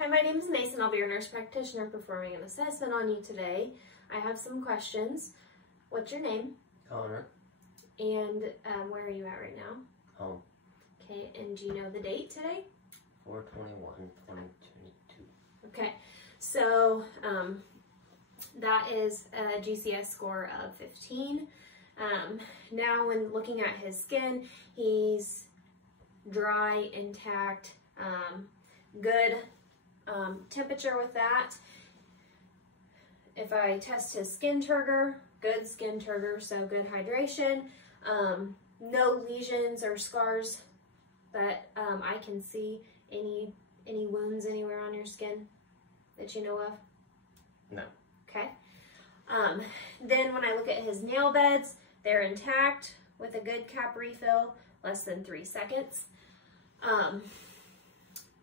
Hi, my name is Mason. I'll be your nurse practitioner performing an assessment on you today. I have some questions. What's your name? Connor. And where are you at right now? Home. Okay, and do you know the date today? 4/21/2022. Okay, so that is a GCS score of 15. Now when looking at his skin, he's dry, intact, good temperature with that. If I test his skin turgor, good skin turgor, so good hydration. No lesions or scars that I can see. Any wounds anywhere on your skin that you know of? No. Okay. Then when I look at his nail beds, they're intact with a good cap refill, less than 3 seconds.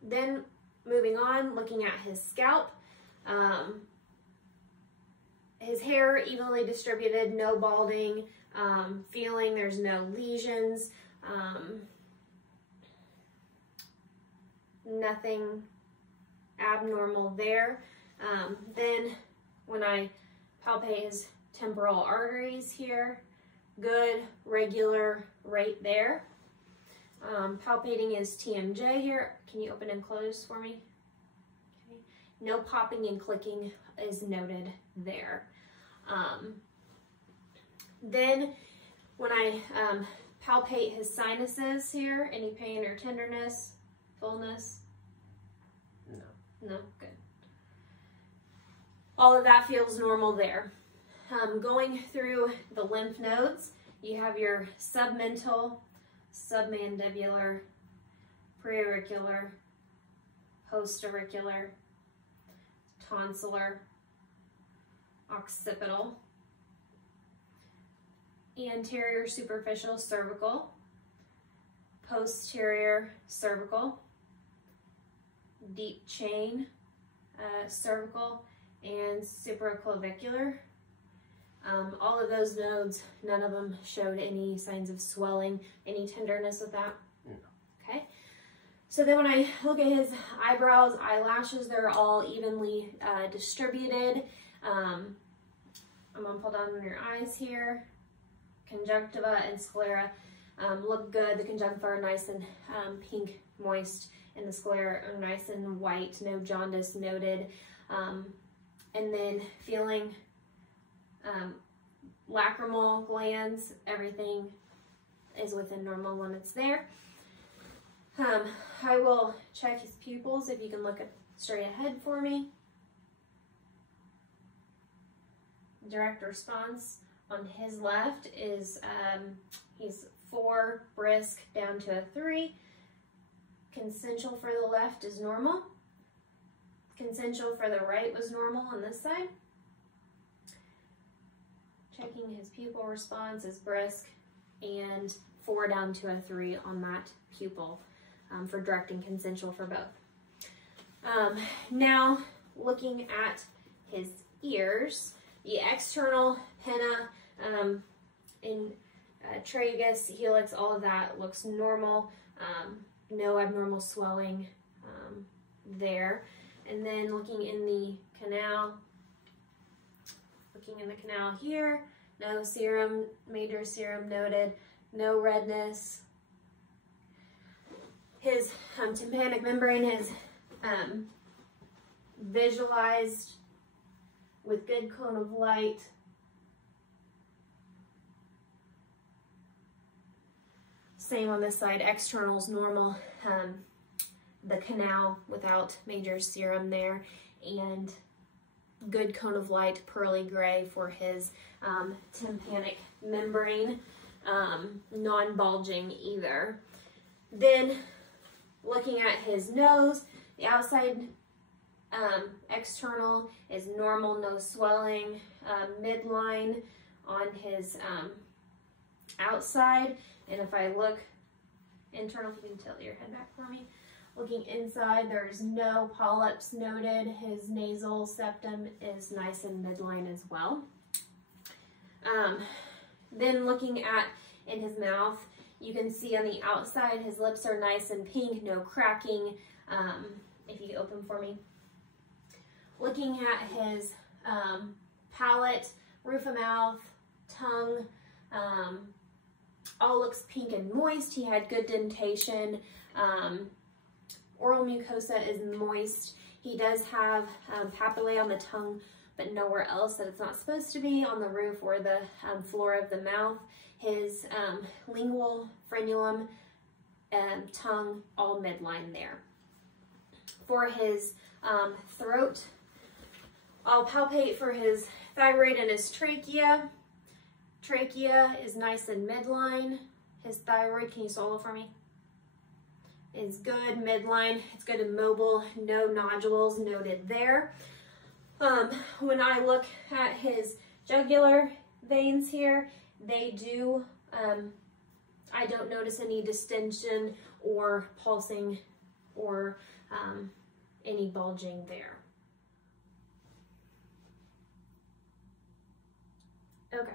Then moving on, looking at his scalp, his hair evenly distributed, no balding, feeling there's no lesions, nothing abnormal there. Then when I palpate his temporal arteries here, good, regular right there. Palpating his TMJ here. Can you open and close for me? Okay. No popping and clicking is noted there. Then when I palpate his sinuses here, any pain or tenderness, fullness? No. No, good. All of that feels normal there. Going through the lymph nodes, you have your submental, submandibular, preauricular, postauricular, tonsillar, occipital, anterior superficial cervical, posterior cervical, deep chain cervical, and supraclavicular. All of those nodes, none of them showed any signs of swelling, any tenderness with that? No. Okay. So then when I look at his eyebrows, eyelashes, they're all evenly distributed. I'm gonna pull down on your eyes here. Conjunctiva and sclera look good. The conjunctiva are nice and pink, moist, and the sclera are nice and white, no jaundice noted. And then feeling lacrimal glands, everything is within normal limits there. I will check his pupils if you can look straight ahead for me. Direct response on his left is he's 4, brisk down to a 3. Consensual for the left is normal. Consensual for the right was normal on this side. Checking his pupil response is brisk and 4 down to a 3 on that pupil for direct and consensual for both. Now looking at his ears, the external pinna in tragus, helix, all of that looks normal. No abnormal swelling there. And then looking in the canal, here, no serum, major serum noted, no redness. His tympanic membrane is visualized with good cone of light. Same on this side, externals normal. The canal without major serum there, and good cone of light, pearly gray for his tympanic membrane, non-bulging either. Then looking at his nose, the outside external is normal, no swelling, midline on his outside. And if I look internal, if you can tilt your head back for me, looking inside, there's no polyps noted. His nasal septum is nice and midline as well. Then looking at in his mouth, you can see on the outside his lips are nice and pink, no cracking, if you open for me. Looking at his palate, roof of mouth, tongue, all looks pink and moist. He had good dentation. Oral mucosa is moist. He does have papillae on the tongue, but nowhere else that it's not supposed to be, on the roof or the floor of the mouth. His lingual, frenulum, tongue, all midline there. For his throat, I'll palpate for his thyroid and his trachea. Trachea is nice and midline. His thyroid, can you swallow for me? Is good, midline. It's good and mobile. No nodules noted there. When I look at his jugular veins here, they do, I don't notice any distension or pulsing or any bulging there. Okay.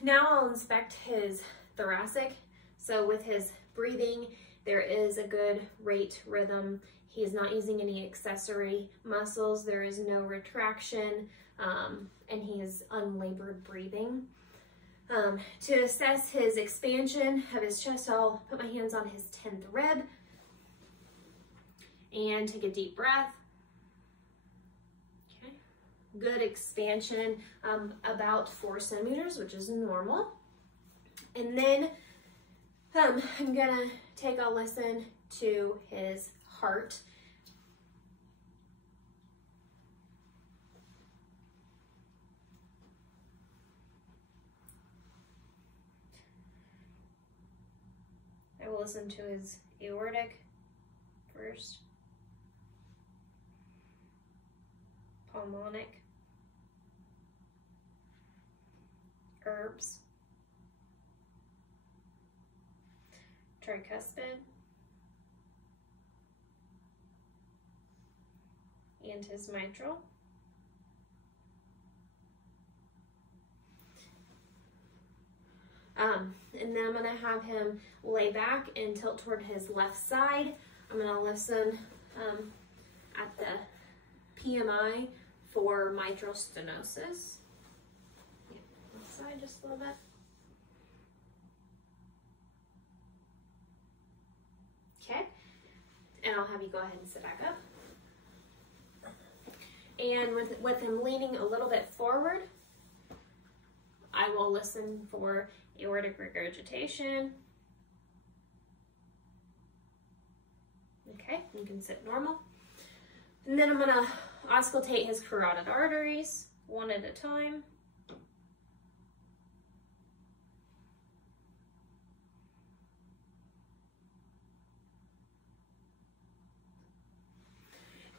Now I'll inspect his thoracic. So with his breathing, there is a good rate rhythm. He is not using any accessory muscles. There is no retraction, and he is unlabored breathing. To assess his expansion of his chest, I'll put my hands on his 10th rib and take a deep breath. Okay, good expansion, about 4 centimeters, which is normal. And then I'm gonna take a listen to his heart. I will listen to his aortic first, pulmonic, herbs, tricuspid, and his mitral. And then I'm going to have him lay back and tilt toward his left side. I'm going to listen at the PMI for mitral stenosis. Yeah, left side just a little bit. Okay, and I'll have you go ahead and sit back up. And with him leaning a little bit forward, I will listen for aortic regurgitation. Okay, you can sit normal. And then I'm gonna auscultate his carotid arteries one at a time.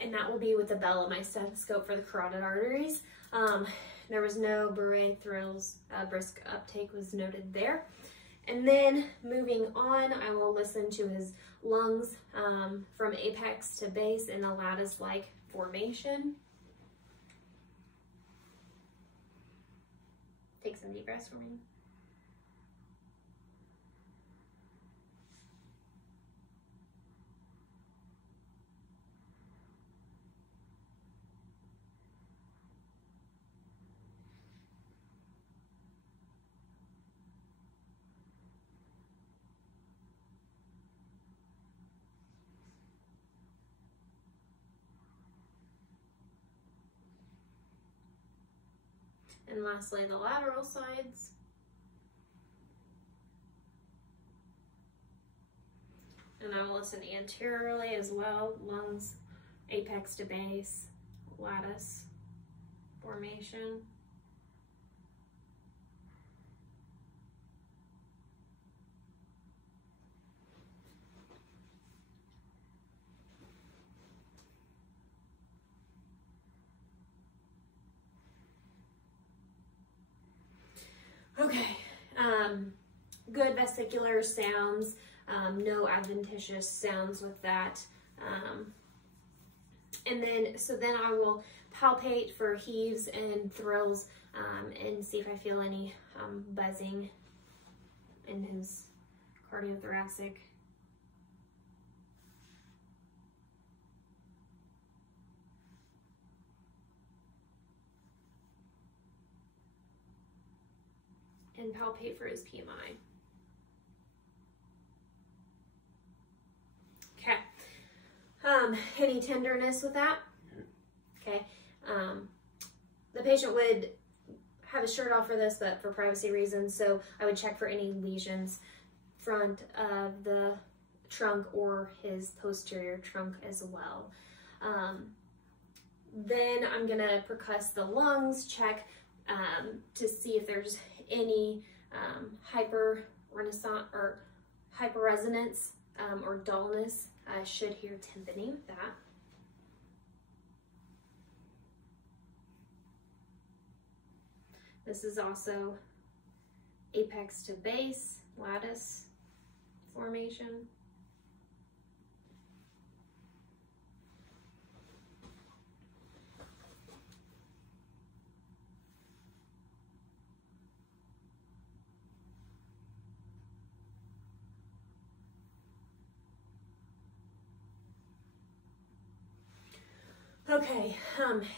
And that will be with the bell of my stethoscope for the carotid arteries. There was no Barré thrills, brisk uptake was noted there. And then moving on, I will listen to his lungs from apex to base in a lattice-like formation. Take some deep breaths for me. And lastly, the lateral sides. And I will listen anteriorly as well, lungs, apex to base, lattice formation. Okay, good vesicular sounds, no adventitious sounds with that. And then I will palpate for heaves and thrills and see if I feel any buzzing in his cardiothoracic. and palpate for his PMI. Okay. Any tenderness with that? Okay. The patient would have his shirt off for this, but for privacy reasons, so I would check for any lesions front of the trunk or his posterior trunk as well. Then I'm gonna percuss the lungs, check to see if there's any hyperresonance or dullness. I should hear tympany with that. This is also apex to base, lattice formation. Okay,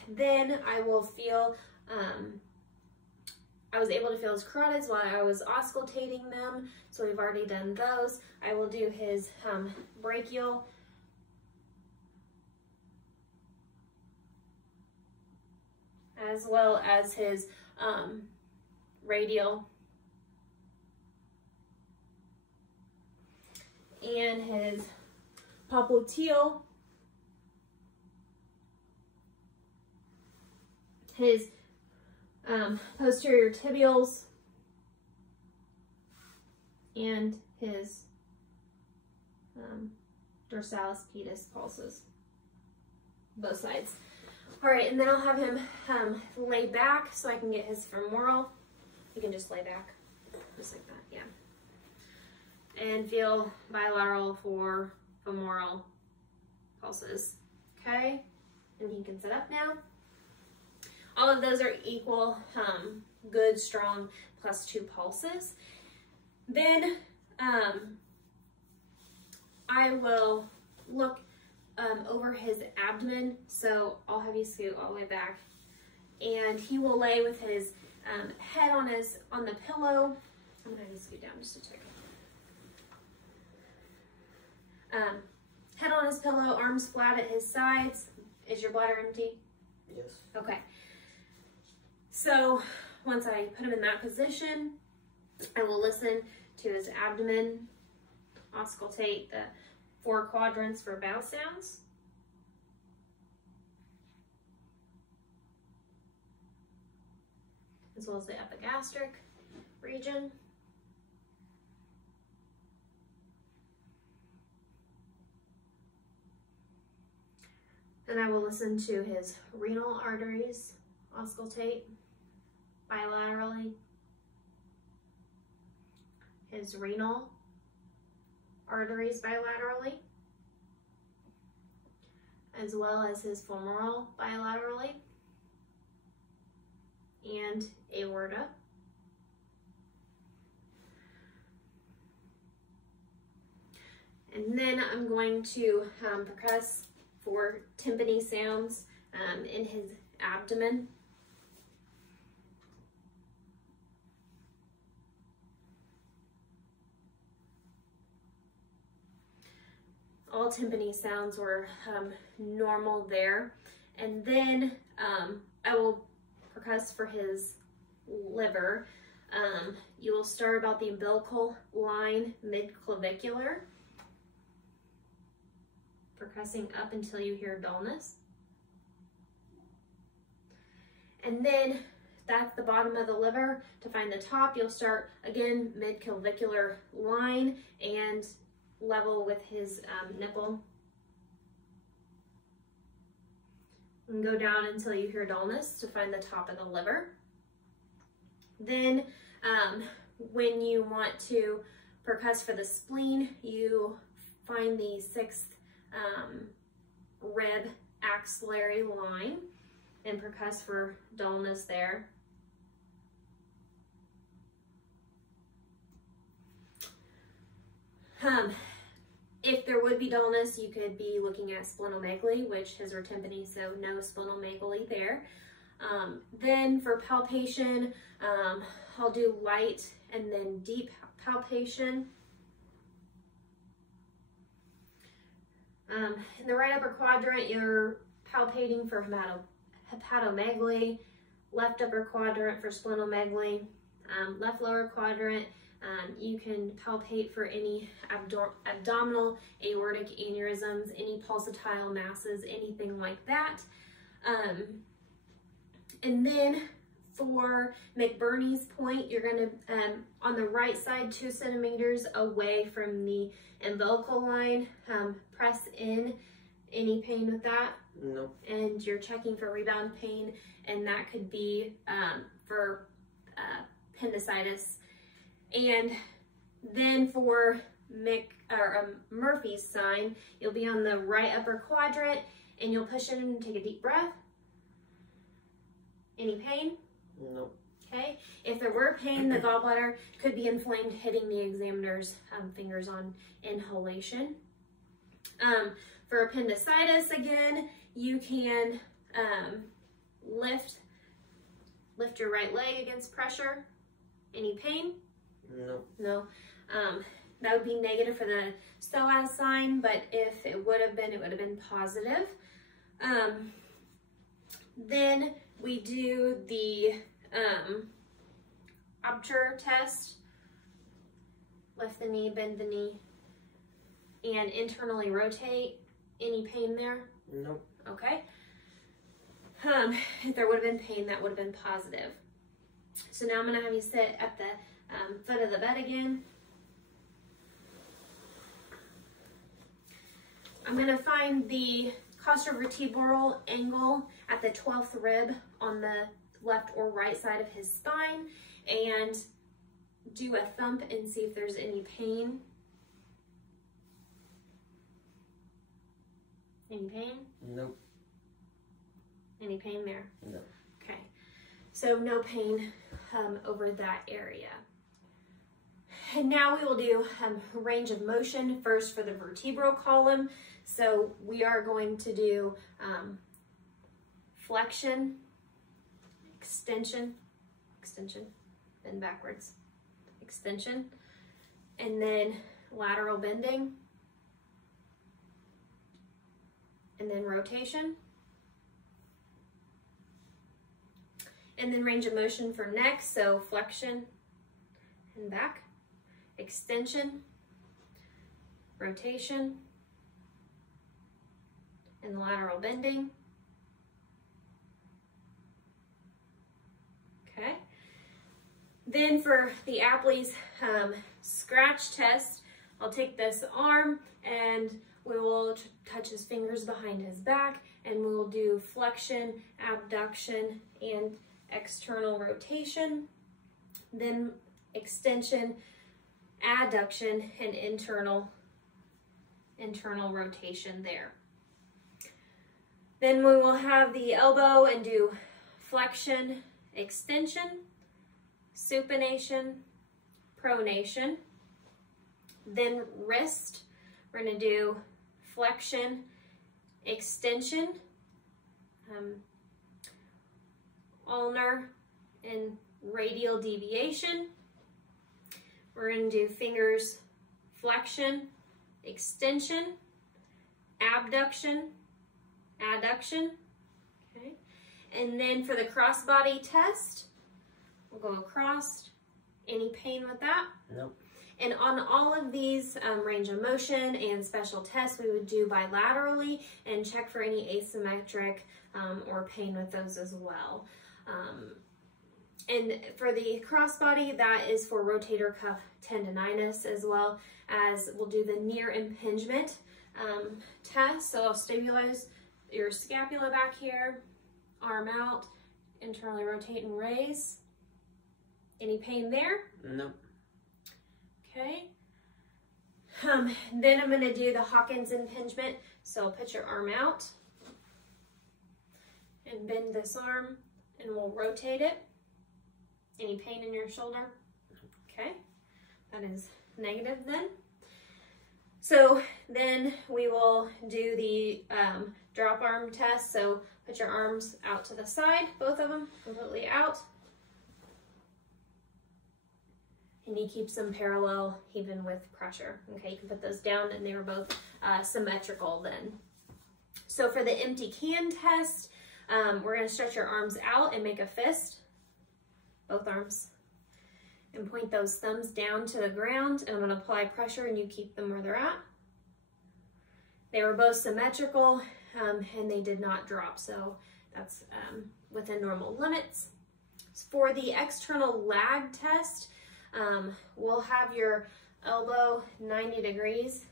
then I will feel, I was able to feel his carotids while I was auscultating them, so we've already done those. I will do his brachial, as well as his radial and his popliteal, his posterior tibials, and his dorsalis pedis pulses, both sides. All right, and then I'll have him lay back so I can get his femoral. You can just lay back, just like that, yeah. And feel bilateral for femoral pulses, okay? And he can sit up now. All of those are equal, good, strong, +2 pulses. Then I will look over his abdomen. So I'll have you scoot all the way back, and he will lay with his head on the pillow. I'm gonna have you scoot down just a second. Head on his pillow, arms flat at his sides. Is your bladder empty? Yes. Okay. So once I put him in that position, I will listen to his abdomen, auscultate the 4 quadrants for vowel sounds. As well as the epigastric region. Then I will listen to his renal arteries, auscultate bilaterally, his renal arteries bilaterally, as well as his femoral bilaterally, and aorta. And then I'm going to percuss for tympany sounds in his abdomen. All tympany sounds were normal there. And then I will percuss for his liver. You will start about the umbilical line, mid-clavicular, percussing up until you hear dullness. And then that's the bottom of the liver. To find the top, you'll start again mid-clavicular line and level with his nipple. And go down until you hear dullness to find the top of the liver. Then when you want to percuss for the spleen, you find the 6th rib axillary line and percuss for dullness there. If there would be dullness, you could be looking at splenomegaly, which his tympany, so no splenomegaly there. Then for palpation, I'll do light and then deep palpation. In the right upper quadrant, you're palpating for hepatomegaly, left upper quadrant for splenomegaly, left lower quadrant, you can palpate for any abdominal aortic aneurysms, any pulsatile masses, anything like that. And then for McBurney's point, you're going to, on the right side, 2 centimeters away from the umbilical line, press in. Any pain with that? No. And you're checking for rebound pain, and that could be for appendicitis. And then for Murphy's sign, you'll be on the right upper quadrant, and you'll push in and take a deep breath. Any pain? No. Okay. If there were pain, the gallbladder could be inflamed, hitting the examiner's fingers on inhalation. For appendicitis, again, you can lift your right leg against pressure. Any pain? No. No. That would be negative for the psoas sign, but if it would have been positive. Then we do the Obture test. Lift the knee, bend the knee, and internally rotate. Any pain there? No. Okay. If there would have been pain, that would have been positive. So now I'm going to have you sit at the foot of the bed again. I'm going to find the costovertebral angle at the 12th rib on the left or right side of his spine and do a thump and see if there's any pain. Any pain? No. Any pain there? No. Okay, so no pain over that area. And now we will do range of motion first for the vertebral column. So we are going to do flexion, extension, bend backwards, extension, and then lateral bending, and then rotation, and then range of motion for neck, so flexion and back, extension, rotation, and lateral bending. Okay. Then for the Apley's scratch test, I'll take this arm and we will touch his fingers behind his back, and we will do flexion, abduction, and external rotation, then extension, adduction, and internal rotation there. Then we will have the elbow and do flexion, extension, supination, pronation. Then wrist, we're going to do flexion, extension, ulnar and radial deviation. We're going to do fingers, flexion, extension, abduction, adduction. Okay. And then for the crossbody test, we'll go across. Any pain with that? Nope. And on all of these range of motion and special tests, we would do bilaterally and check for any asymmetric or pain with those as well. And for the crossbody, that is for rotator cuff tendonitis, as well as we'll do the near impingement test. So I'll stabilize your scapula back here, arm out, internally rotate and raise. Any pain there? Nope. Okay. Then I'm going to do the Hawkins impingement. So put your arm out and bend this arm, and we'll rotate it. Any pain in your shoulder? Okay. That is negative then. So then we will do the drop arm test. So put your arms out to the side, both of them completely out. and he keeps them parallel even with pressure. Okay, you can put those down, and they were both symmetrical then. So for the empty can test, we're going to stretch your arms out and make a fist, both arms, and point those thumbs down to the ground, and I'm going to apply pressure, and you keep them where they're at. They were both symmetrical, and they did not drop, so that's within normal limits. For the external lag test, we'll have your elbow 90 degrees,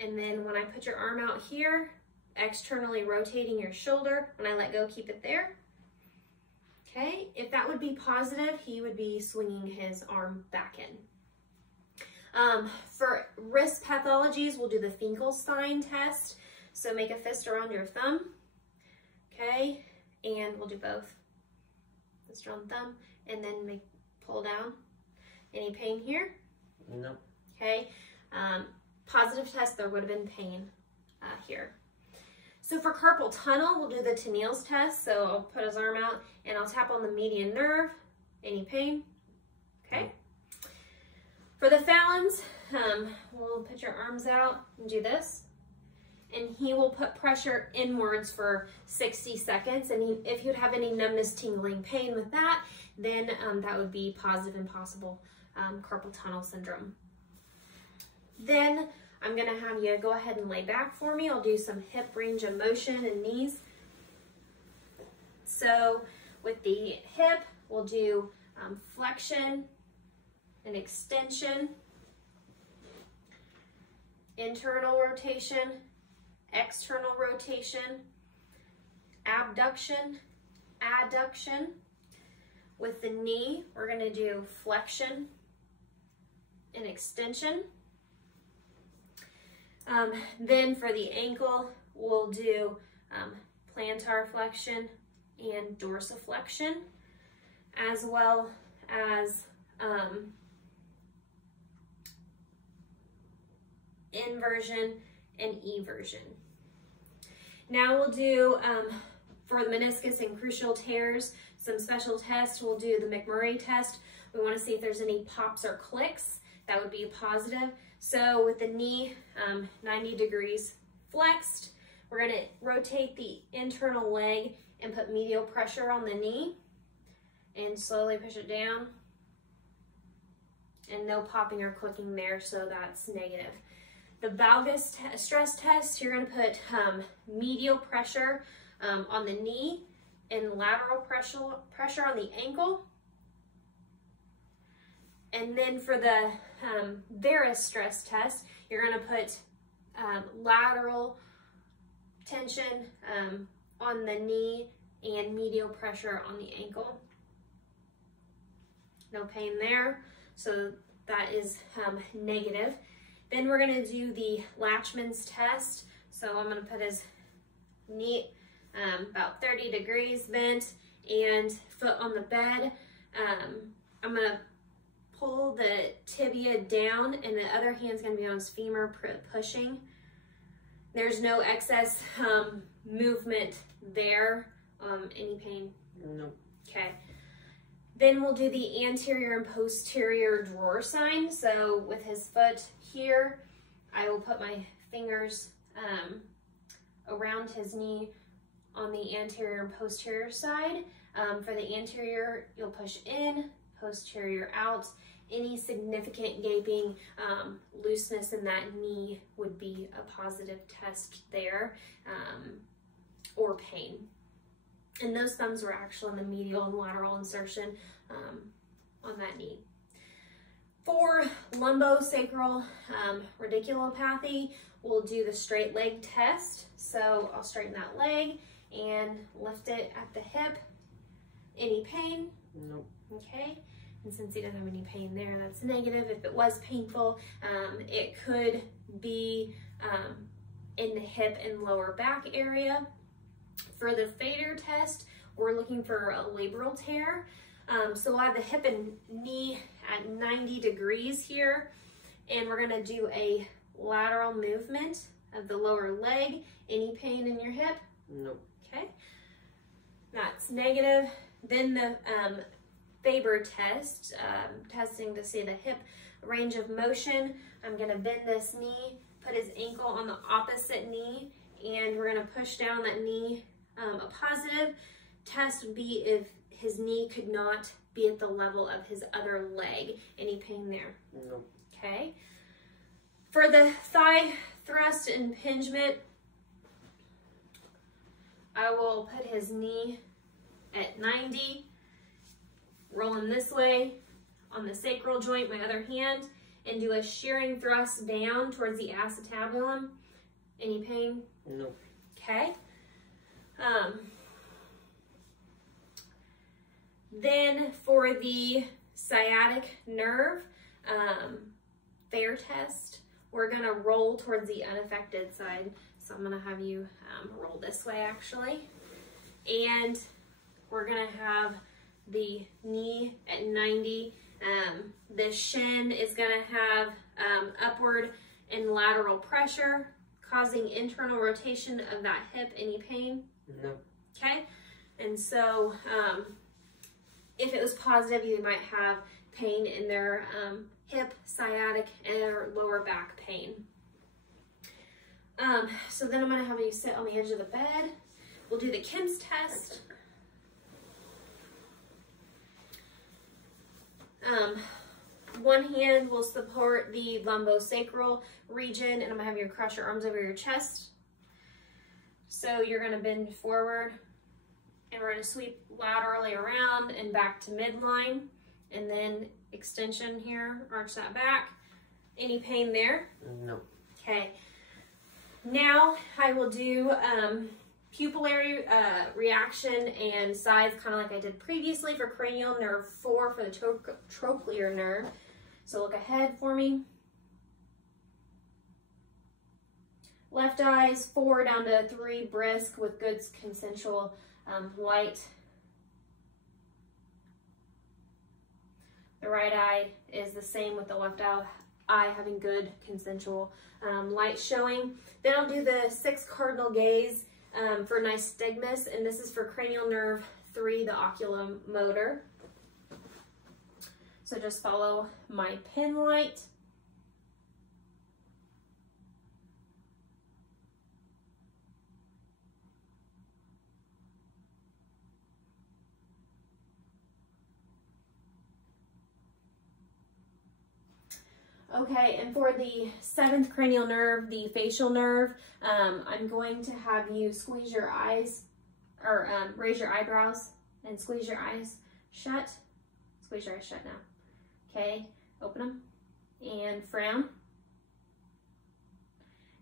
and then when I put your arm out here, externally rotating your shoulder. When I let go, keep it there. Okay, if that would be positive, he would be swinging his arm back in. For wrist pathologies, we'll do the Finkelstein test. So make a fist around your thumb, okay, and we'll do both. Fist around the thumb, and then pull down. Any pain here? No. Okay, positive test, there would have been pain here. So for carpal tunnel, we'll do the Tennille's test. So I'll put his arm out and I'll tap on the median nerve. Any pain? Okay. For the Fallon's, we'll put your arms out and do this. And he will put pressure inwards for 60 seconds. And if you'd have any numbness, tingling, pain with that, then that would be positive and possible carpal tunnel syndrome. Then I'm going to have you go ahead and lay back for me. I'll do some hip range of motion and knees. So with the hip, we'll do flexion and extension, internal rotation, external rotation, abduction, adduction. With the knee, we're going to do flexion and extension. Then for the ankle, we'll do plantar flexion and dorsiflexion, as well as inversion and eversion. Now we'll do, for the meniscus and crucial tears, some special tests. We'll do the McMurray test. We want to see if there's any pops or clicks. That would be a positive. So with the knee 90 degrees flexed, we're going to rotate the internal leg and put medial pressure on the knee and slowly push it down. And no popping or clicking there, so that's negative. The valgus stress test, you're going to put medial pressure on the knee and lateral pressure on the ankle. And then for the varus stress test, you're going to put lateral tension on the knee and medial pressure on the ankle. No pain there, so that is negative. Then we're going to do the Latchman's test. So I'm going to put his knee about 30 degrees bent and foot on the bed. I'm going to pull the tibia down, and the other hand's going to be on his femur, pushing. There's no excess movement there. Any pain? No. Okay. Then we'll do the anterior and posterior drawer sign. So with his foot here, I will put my fingers around his knee on the anterior and posterior side. For the anterior, you'll push in, posterior out. Any significant gaping, looseness in that knee would be a positive test there, or pain. And those thumbs were actually in the medial and lateral insertion on that knee. For lumbosacral radiculopathy, we'll do the straight leg test. So I'll straighten that leg and lift it at the hip. Any pain? Nope. Okay. And since he doesn't have any pain there, that's negative. If it was painful, it could be in the hip and lower back area. For the Fader test, we're looking for a labral tear. So we'll have the hip and knee at 90 degrees here, and we're gonna do a lateral movement of the lower leg. Any pain in your hip? Nope. Okay, that's negative. Then the Faber test, testing to see the hip range of motion. I'm gonna bend this knee, put his ankle on the opposite knee, and we're gonna push down that knee. A positive test would be if his knee could not be at the level of his other leg. Any pain there? No. Okay. For the thigh thrust impingement, I will put his knee at 90, roll him this way on the sacral joint, my other hand, and do a shearing thrust down towards the acetabulum. Any pain? No. Okay. Then for the sciatic nerve fair test, we're gonna roll towards the unaffected side. So I'm gonna have you roll this way actually. And we're gonna have the knee at 90. The shin is gonna have upward and lateral pressure, causing internal rotation of that hip. Any pain? No. Okay. And so if it was positive, you might have pain in their hip, sciatic, and lower back pain. So then I'm gonna have you sit on the edge of the bed. We'll do the Kim's test. One hand will support the lumbosacral region, and I'm gonna have you cross your arms over your chest. So you're gonna bend forward, and we're gonna sweep laterally around and back to midline, and then extension here, arch that back. Any pain there? No. Okay. Now I will do pupillary reaction and size, kind of like I did previously for cranial nerve 4 for the trochlear nerve. So look ahead for me. Left eye is 4 down to 3, brisk with good consensual light. The right eye is the same with the left eye having good consensual light showing. Then I'll do the 6 cardinal gaze for nystagmus, and this is for cranial nerve 3, the oculomotor. So just follow my pen light. Okay, and for the 7th cranial nerve, the facial nerve, I'm going to have you squeeze your eyes, or raise your eyebrows and squeeze your eyes shut. Squeeze your eyes shut now. Okay, open them and frown.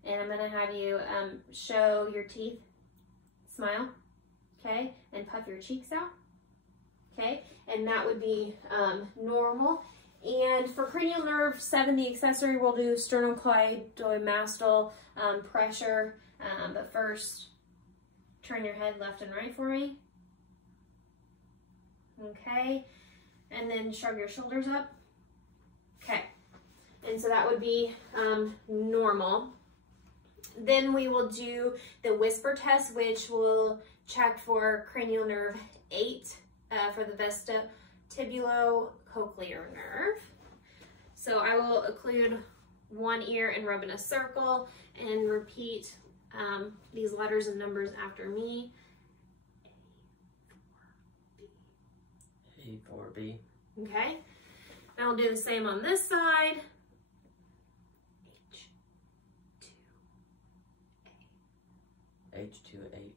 And I'm gonna have you show your teeth, smile, okay, and puff your cheeks out, okay, and that would be normal. And for cranial nerve 7, the accessory, we'll do sternocleidomastoid pressure. But first, turn your head left and right for me. Okay. And then shrug your shoulders up. Okay. And so that would be normal. Then we will do the whisper test, which will check for cranial nerve 8 for the vestibulocochlear nerve. So I will occlude one ear and rub in a circle and repeat these letters and numbers after me. A4B. Okay. And I'll do the same on this side. H2A.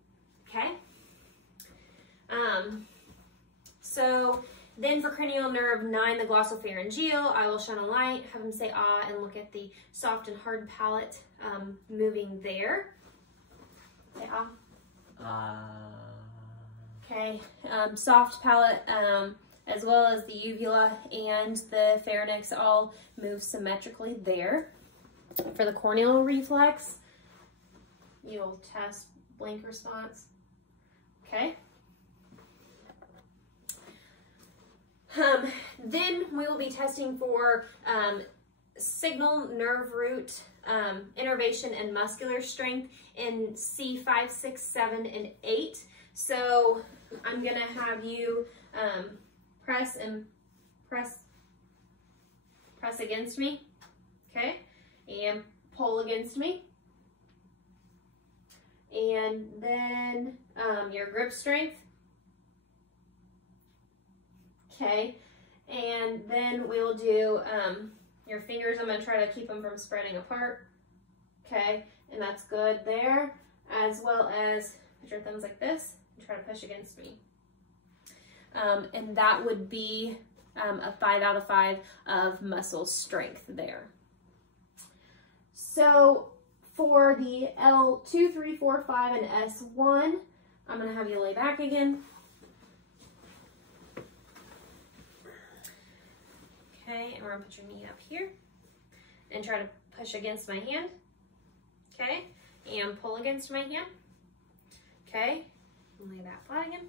Okay. So then for cranial nerve 9, the glossopharyngeal, I will shine a light, have them say ah, and look at the soft and hard palate moving there. Say ah. Okay. Soft palate as well as the uvula and the pharynx all move symmetrically there. For the corneal reflex, you'll test blink response. Okay. Then we will be testing for signal nerve root innervation and muscular strength in C5, 6, 7, and 8. So I'm gonna have you press and press against me, okay? And pull against me. And then your grip strength, okay? And then we will do your fingers. I'm going to try to keep them from spreading apart, okay? And that's good there, as well as put your thumbs like this and try to push against me. And that would be a 5 out of 5 of muscle strength there. So for the L2, 3, 4, 5, and S1, I'm going to have you lay back again. Okay, and we're going to put your knee up here and try to push against my hand. Okay, and pull against my hand. Okay, and lay that flat again.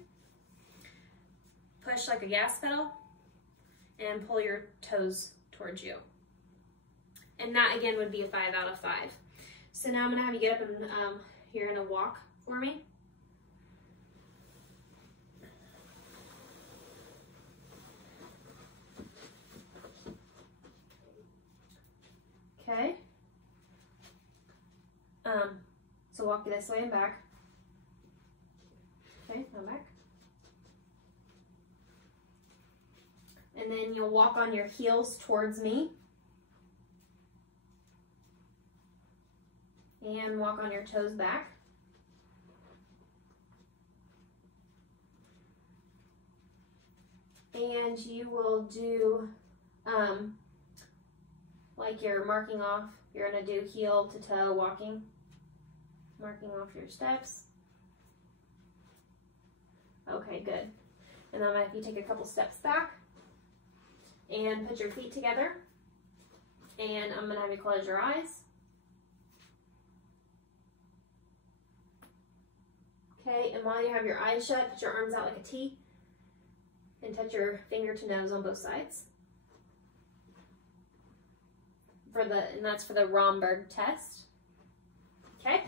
Push like a gas pedal and pull your toes towards you. And that again would be a 5 out of 5. So now I'm gonna have you get up and you're gonna walk for me. Okay. So walk this way and back. Okay, now back. And then you'll walk on your heels towards me. And walk on your toes back. And you will do, like you're marking off, you're gonna do heel to toe walking, marking off your steps. Okay, good. And then if you take a couple steps back and put your feet together, and I'm gonna have you close your eyes. Okay, and while you have your eyes shut, put your arms out like a T and touch your finger to nose on both sides. And that's for the Romberg test. Okay.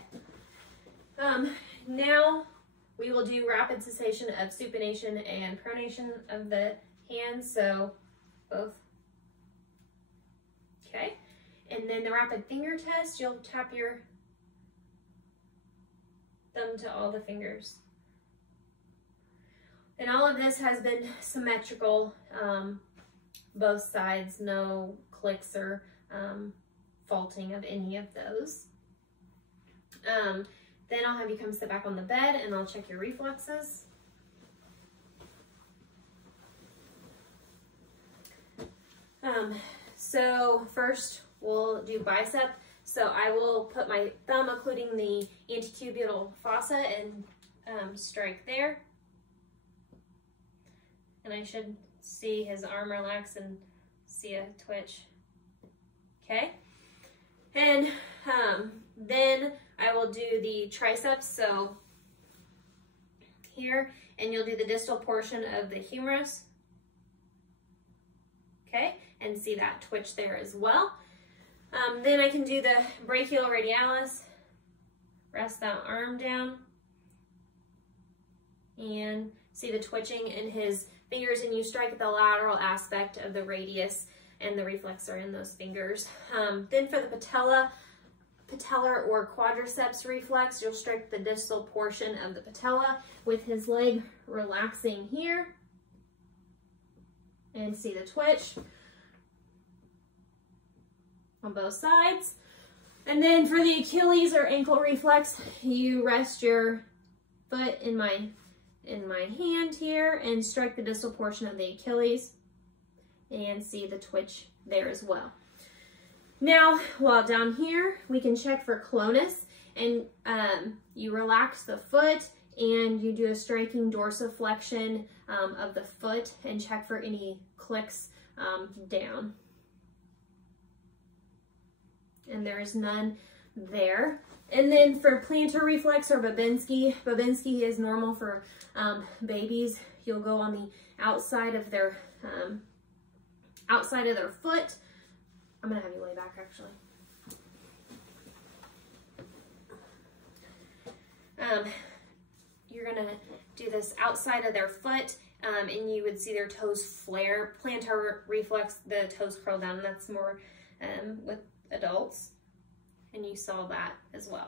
Now we will do rapid cessation of supination and pronation of the hands, so both. Okay. And then the rapid finger test, you'll tap your thumb to all the fingers. And all of this has been symmetrical, both sides, no clicks or faulting of any of those. Then I'll have you come sit back on the bed and I'll check your reflexes. So first we'll do bicep. So I will put my thumb occluding the antecubital fossa and strike there. And I should see his arm relax and see a twitch. Okay. And then I will do the triceps. So here, and you'll do the distal portion of the humerus. Okay. And see that twitch there as well. Then I can do the brachioradialis, rest that arm down, and see the twitching in his fingers, and you strike at the lateral aspect of the radius and the reflexor in those fingers. Then for the patellar or quadriceps reflex, you'll strike the distal portion of the patella with his leg relaxing here, and see the twitch on both sides. And then for the Achilles or ankle reflex, you rest your foot in my hand here and strike the distal portion of the Achilles and see the twitch there as well. Now, while down here, we can check for clonus, and you relax the foot and you do a striking dorsiflexion of the foot and check for any clicks down. And there is none there. And then for plantar reflex or Babinski is normal for babies. You'll go on the outside of their foot. I'm gonna have you lay back actually. You're gonna do this outside of their foot and you would see their toes flare. Plantar reflex, the toes curl down, and that's more with adults. And you saw that as well.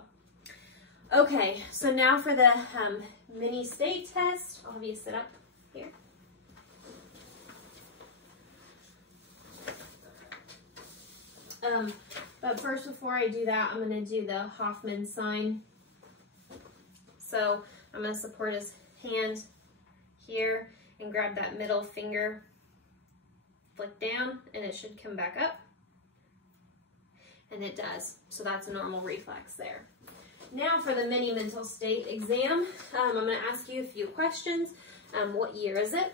Okay, so now for the mini state test. I'll have you sit up here. But first, before I do that, I'm going to do the Hoffman sign. So I'm going to support his hand here and grab that middle finger, flick down, and it should come back up. And it does. So that's a normal reflex there. Now for the mini mental state exam, I'm going to ask you a few questions. What year is it?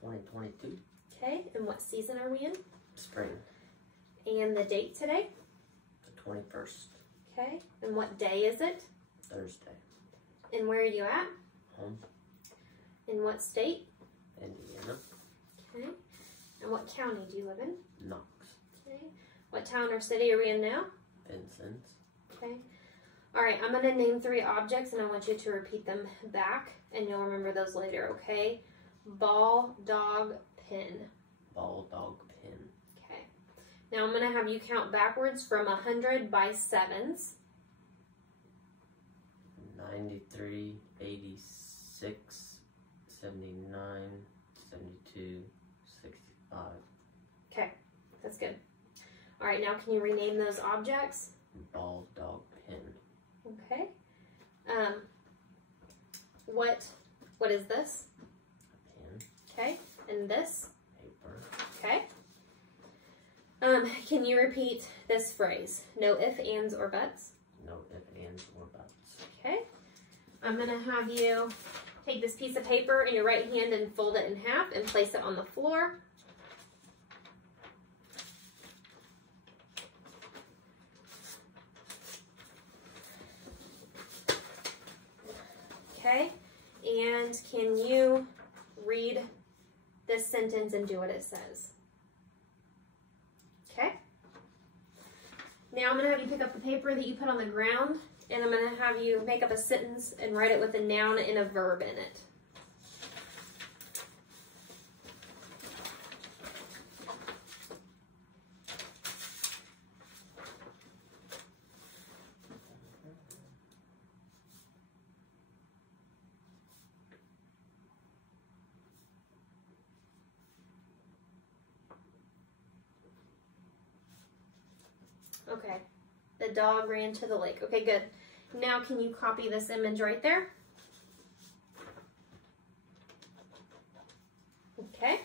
2022. Okay, and what season are we in? Spring. And the date today? The 21st. Okay, and what day is it? Thursday. And where are you at? Home. In what state? Indiana. Okay, and what county do you live in? Knox. Okay, what town or city are we in now? Vincent. Okay. All right, I'm going to name 3 objects, and I want you to repeat them back, and you'll remember those later, okay? Ball, dog, pin. Ball, dog, pin. Okay. Now I'm going to have you count backwards from 100 by 7s. 93, 86, 79, 72, 65. Okay, that's good. All right, now can you rename those objects? Ball, dog, pin. Okay. What is this? Pen. Okay. And this? Paper. Okay. Can you repeat this phrase? No ifs, ands, or buts? No ifs, ands, or buts. Okay. I'm gonna have you take this piece of paper in your right hand and fold it in half and place it on the floor. Okay, and can you read this sentence and do what it says? Okay. Now I'm going to have you pick up the paper that you put on the ground, and I'm going to have you make up a sentence and write it with a noun and a verb in it. Okay, the dog ran to the lake. Okay, good. Now can you copy this image right there? Okay.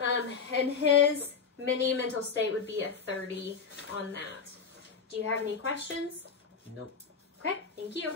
And his mini mental state would be a 30 on that. Do you have any questions? Nope. Okay, thank you.